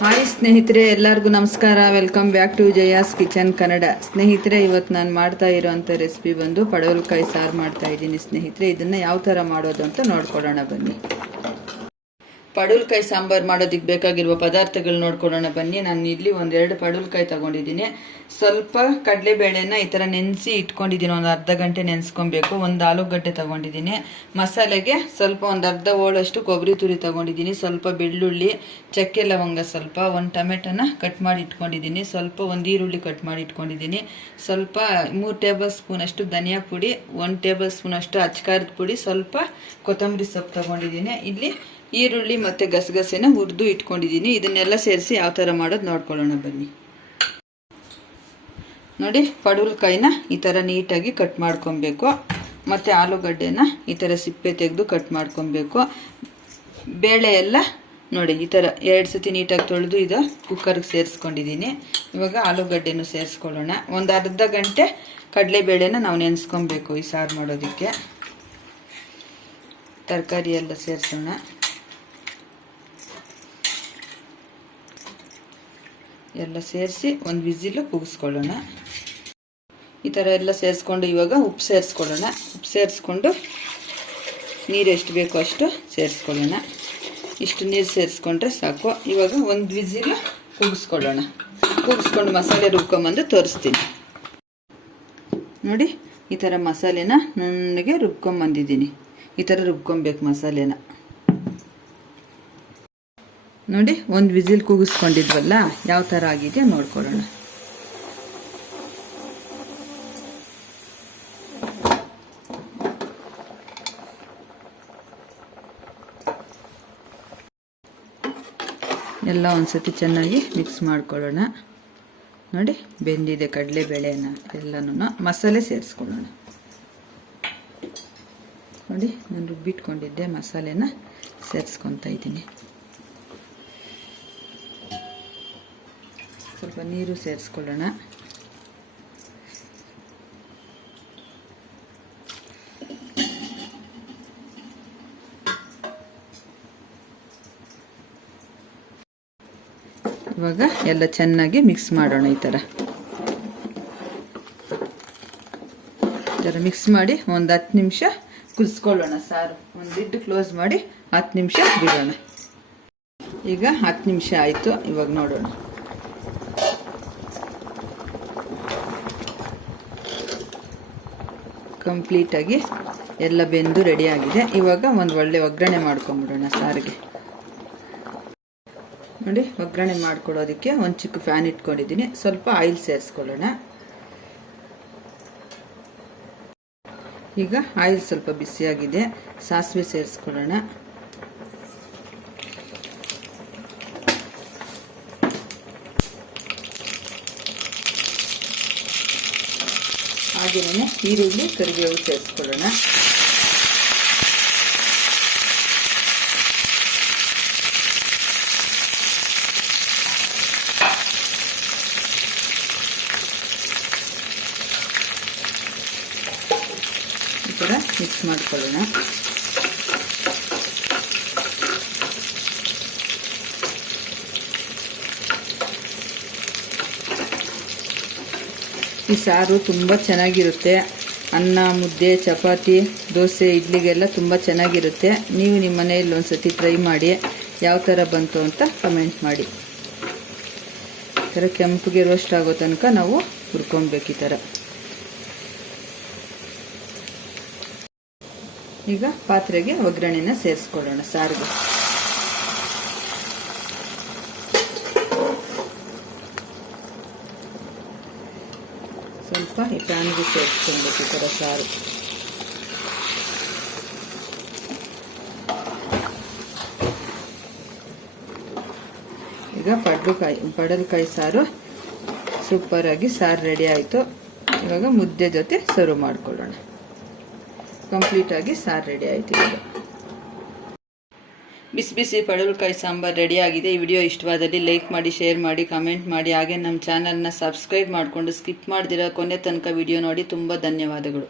Hi ಸ್ನೇಹಿತರೆ, ಎಲ್ಲರಿಗೂ ನಮಸ್ಕಾರ. Welcome back to Jaya's kitchen Kannada. ಸ್ನೇಹಿತರೆ, ಇವತ್ತು ನಾನು ಮಾಡ್ತಾ ಇರೋಂಥ ರೆಸಿಪಿ ಬಂದು ಪಡವಲಕಾಯಿ ಸಾರು ಮಾಡ್ತಾ ಇದ್ದೀನಿ. ಸ್ನೇಹಿತರೆ, ಇದನ್ನು ಯಾವ ಥರ ಮಾಡೋದು ಅಂತ ನೋಡ್ಕೊಳ್ಳೋಣ ಬನ್ನಿ. ಪಡವಲಕಾಯಿ ಸಾಂಬಾರು ಮಾಡೋದಕ್ಕೆ ಬೇಕಾಗಿರುವ ಪದಾರ್ಥಗಳು ನೋಡ್ಕೊಳ್ಳೋಣ ಬನ್ನಿ. ನಾನು ಇಲ್ಲಿ ಒಂದೆರಡು ಪಡವಲಕಾಯಿ ತಗೊಂಡಿದ್ದೀನಿ. ಸ್ವಲ್ಪ ಕಡಲೆಬೇಳೆನ ಈ ಥರ ನೆನೆಸಿ ಇಟ್ಕೊಂಡಿದ್ದೀನಿ. ಒಂದು ಅರ್ಧ ಗಂಟೆ ನೆನೆಸ್ಕೊಬೇಕು. ಒಂದು ಆಲೂಗಡ್ಡೆ ತಗೊಂಡಿದ್ದೀನಿ. ಮಸಾಲೆಗೆ ಸ್ವಲ್ಪ ಒಂದು ಅರ್ಧ ಹೋಳಷ್ಟು ಕೊಬ್ಬರಿ ತುರಿ ತಗೊಂಡಿದ್ದೀನಿ. ಸ್ವಲ್ಪ ಬೆಳ್ಳುಳ್ಳಿ, ಚಕ್ಕೆ ಲವಂಗ, ಸ್ವಲ್ಪ ಒಂದು ಟೊಮೆಟೊನ ಕಟ್ ಮಾಡಿ ಇಟ್ಕೊಂಡಿದ್ದೀನಿ. ಸ್ವಲ್ಪ ಒಂದು ಈರುಳ್ಳಿ ಕಟ್ ಮಾಡಿ ಇಟ್ಕೊಂಡಿದ್ದೀನಿ. ಸ್ವಲ್ಪ 3 ಟೇಬಲ್ ಸ್ಪೂನ್ ಅಷ್ಟು ಧನಿಯಾ ಪುಡಿ, 1 ಟೇಬಲ್ ಸ್ಪೂನ್ ಅಷ್ಟು ಅಚ್ಕಾರದ ಪುಡಿ, ಸ್ವಲ್ಪ ಕೊತ್ತಂಬರಿ ಸೊಪ್ಪು ತಗೊಂಡಿದ್ದೀನಿ. ಇಲ್ಲಿ ಈರುಳ್ಳಿ ಮತ್ತು ಗಸಗಸೆನ ಹುರಿದು ಇಟ್ಕೊಂಡಿದ್ದೀನಿ. ಇದನ್ನೆಲ್ಲ ಸೇರಿಸಿ ಯಾವ ಥರ ಮಾಡೋದು ನೋಡ್ಕೊಳ್ಳೋಣ ಬನ್ನಿ. ನೋಡಿ, ಪಡವಲಕಾಯಿನ ಈ ಥರ ನೀಟಾಗಿ ಕಟ್ ಮಾಡ್ಕೊಬೇಕು. ಮತ್ತು ಆಲೂಗಡ್ಡೆನ ಈ ಥರ ಸಿಪ್ಪೆ ತೆಗೆದು ಕಟ್ ಮಾಡ್ಕೊಬೇಕು. ಬೇಳೆ ಎಲ್ಲ ನೋಡಿ ಈ ಥರ 2 ಸತಿ ನೀಟಾಗಿ ತೊಳೆದು ಇದು ಕುಕ್ಕರ್ಗೆ ಸೇರಿಸ್ಕೊಂಡಿದ್ದೀನಿ. ಇವಾಗ ಆಲೂಗಡ್ಡೆನೂ ಸೇರಿಸ್ಕೊಳ್ಳೋಣ. ಒಂದು ಅರ್ಧ ಗಂಟೆ ಕಡಲೆಬೇಳೆನ ನಾವು ನೆನೆಸ್ಕೊಬೇಕು ಈ ಸಾರು ಮಾಡೋದಕ್ಕೆ. ತರಕಾರಿ ಎಲ್ಲ ಸೇರಿಸೋಣ. ಎಲ್ಲ ಸೇರಿಸಿ ಒಂದು ವಿಸಿಲು ಕೂಗಿಸ್ಕೊಳ್ಳೋಣ. ಈ ಥರ ಎಲ್ಲ ಸೇರಿಸ್ಕೊಂಡು ಇವಾಗ ಉಪ್ಪು ಸೇರಿಸ್ಕೊಳ್ಳೋಣ. ಉಪ್ಪು ಸೇರಿಸ್ಕೊಂಡು ನೀರು ಎಷ್ಟು ಬೇಕೋ ಅಷ್ಟು ಸೇರಿಸ್ಕೊಳ್ಳೋಣ. ಇಷ್ಟು ನೀರು ಸೇರಿಸ್ಕೊಂಡ್ರೆ ಸಾಕು. ಇವಾಗ ಒಂದು ವಿಸಿಲು ಕೂಗಿಸ್ಕೊಳ್ಳೋಣ. ಕೂಗಿಸ್ಕೊಂಡು ಮಸಾಲೆ ರುಬ್ಕೊಂಬಂದು ತೋರಿಸ್ತೀನಿ. ನೋಡಿ, ಈ ಥರ ಮಸಾಲೆನ ನನಗೆ ರುಬ್ಕೊಂಬಂದಿದ್ದೀನಿ. ಈ ಥರ ರುಬ್ಕೊಬೇಕು ಮಸಾಲೆನ. ನೋಡಿ, ಒಂದು ವಿಸಿಲ್ ಕೂಗಿಸ್ಕೊಂಡಿದ್ವಲ್ಲ, ಯಾವ ಥರ ಆಗಿದೆ ನೋಡ್ಕೊಳ್ಳೋಣ. ಎಲ್ಲ ಒಂದ್ಸತಿ ಚೆನ್ನಾಗಿ ಮಿಕ್ಸ್ ಮಾಡ್ಕೊಳ್ಳೋಣ. ನೋಡಿ, ಬೆಂದಿದೆ ಕಡಲೆಬೇಳೆನ ಎಲ್ಲನೂ. ಮಸಾಲೆ ಸೇರಿಸ್ಕೊಳ್ಳೋಣ. ನೋಡಿ, ನಾನು ರುಬ್ಬಿಟ್ಕೊಂಡಿದ್ದೆ ಮಸಾಲೆನ ಸೇರಿಸ್ಕೊತಾ ಇದ್ದೀನಿ. ಸ್ವಲ್ಪ ನೀರು ಸೇರಿಸ್ಕೊಳ್ಳೋಣ. ಇವಾಗ ಎಲ್ಲ ಚೆನ್ನಾಗಿ ಮಿಕ್ಸ್ ಮಾಡೋಣ. ಈ ಥರ ಮಿಕ್ಸ್ ಮಾಡಿ ಒಂದು 10 ನಿಮಿಷ ಕುದಿಸ್ಕೊಳ್ಳೋಣ ಸಾರು. ಒಂದು ಲಿಡ್ ಕ್ಲೋಸ್ ಮಾಡಿ 10 ನಿಮಿಷ ಬಿಡೋಣ. ಈಗ 10 ನಿಮಿಷ ಆಯಿತು. ಇವಾಗ ನೋಡೋಣ. ಕಂಪ್ಲೀಟಾಗಿ ಎಲ್ಲ ಬೆಂದು ರೆಡಿ ಆಗಿದೆ. ಇವಾಗ ಒಂದು ಒಳ್ಳೆ ಒಗ್ಗರಣೆ ಮಾಡ್ಕೊಂಬಿಡೋಣ ಸಾರಿಗೆ. ನೋಡಿ, ಒಗ್ಗರಣೆ ಮಾಡ್ಕೊಳ್ಳೋದಕ್ಕೆ ಒಂದು ಚಿಕ್ಕ ಫ್ಯಾನ್ ಇಟ್ಕೊಂಡಿದ್ದೀನಿ. ಸ್ವಲ್ಪ ಆಯಿಲ್ ಸೇರಿಸ್ಕೊಳ್ಳೋಣ. ಈಗ ಆಯಿಲ್ ಸ್ವಲ್ಪ ಬಿಸಿಯಾಗಿದೆ. ಸಾಸಿವೆ ಸೇರಿಸ್ಕೊಳ್ಳೋಣ. ಹಾಗೆಯೇ ಈರುಳ್ಳಿ, ಕರಿಬೇವು ಸೇರಿಸ್ಕೊಳ್ಳೋಣ. ಈ ಥರ ಮಿಕ್ಸ್ ಮಾಡ್ಕೊಳ್ಳೋಣ. ಈ ಸಾರು ತುಂಬ ಚೆನ್ನಾಗಿರುತ್ತೆ. ಅನ್ನ, ಮುದ್ದೆ, ಚಪಾತಿ, ದೋಸೆ, ಇಡ್ಲಿಗೆಲ್ಲ ತುಂಬ ಚೆನ್ನಾಗಿರುತ್ತೆ. ನೀವು ನಿಮ್ಮ ಮನೆಯಲ್ಲಿ ಒಂದ್ಸತಿ ಟ್ರೈ ಮಾಡಿ. ಯಾವ ಥರ ಬಂತು ಅಂತ ಕಮೆಂಟ್ ಮಾಡಿ. ಈ ಥರ ಕೆಂಪಗೆ ರೋಸ್ಟ್ ಆಗೋ ತನಕ ನಾವು ಹುರ್ಕೊಬೇಕು. ಈ ಥರ ಈಗ ಪಾತ್ರೆಗೆ ಒಗ್ಗರಣೆನ ಸೇರಿಸ್ಕೊಳ್ಳೋಣ ಸಾರಿಗೆ. ಸ್ವಲ್ಪ ಈ ಪ್ಯಾನ್ಗೆ ಸೇರಿಸ್ಕೊಳ್ಬೇಕು. ಈ ಥರ ಸಾರು ಈಗ ಪಡವಲಕಾಯಿ ಸಾರು ಸೂಪರಾಗಿ ಸಾರು ರೆಡಿ ಆಯಿತು. ಇವಾಗ ಮುದ್ದೆ ಜೊತೆ ಸರ್ವ್ ಮಾಡ್ಕೊಳ್ಳೋಣ. ಕಂಪ್ಲೀಟಾಗಿ ಸಾರು ರೆಡಿ ಆಯಿತು. ಈಗ ಬಿಸಿ ಬಿಸಿ ಪಡವಲಕಾಯಿ ಸಾಂಬಾರು ರೆಡಿ ಆಗಿದೆ. ಈ ವಿಡಿಯೋ ಇಷ್ಟವಾದಲ್ಲಿ ಲೈಕ್ ಮಾಡಿ, ಶೇರ್ ಮಾಡಿ, ಕಮೆಂಟ್ ಮಾಡಿ. ಹಾಗೆ ನಮ್ಮ ಚಾನಲ್ನ ಸಬ್ಸ್ಕ್ರೈಬ್ ಮಾಡಿಕೊಂಡು ಸ್ಕಿಪ್ ಮಾಡ್ದಿರೋ ಕೊನೆ ತನಕ ವಿಡಿಯೋ ನೋಡಿ. ತುಂಬ ಧನ್ಯವಾದಗಳು.